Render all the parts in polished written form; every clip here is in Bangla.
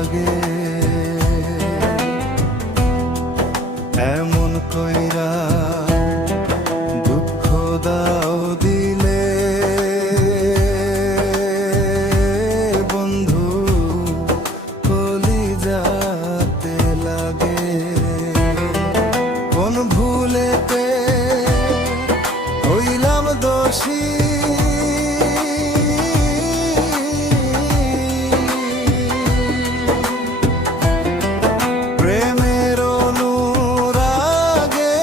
লাগে। এমন কইরা দুঃখ দাও দিলে বন্ধু কলিজাতে লাগে। কোন ভুলেতে হইলাম দোষী, প্রেমের অনুরাগে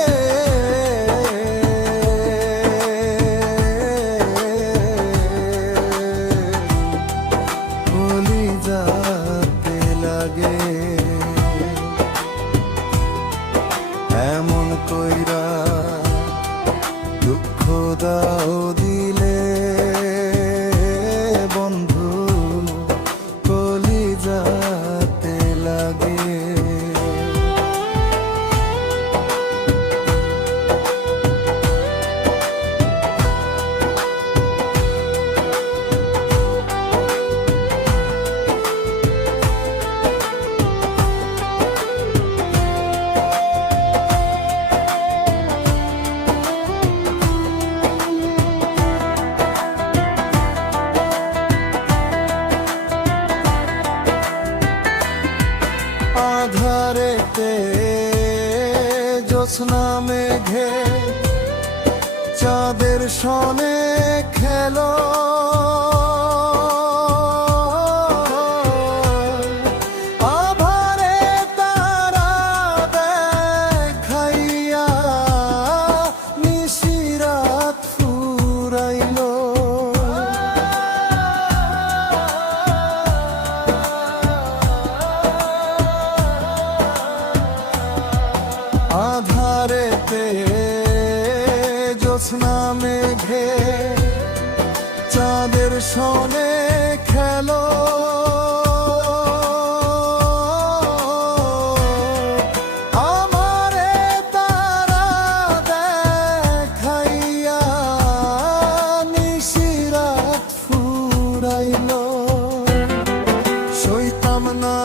কলিজাতে লাগে। এমন কইরা দুঃখ দাও দিলে বন্ধু কলিজাতে লাগে। আধারেতে জ্যোৎস্না মেঘে চাঁদের সনে খেলো, আভারে তারা দেখাইয়া নিশিরাত ফুরাইলো। আধারেতে জ্যোৎস্না মেঘে চাঁদের সনে খেলো, আমারে তারা দেখাইয়া নিশিরাত ফুরাইলো। সইতাম না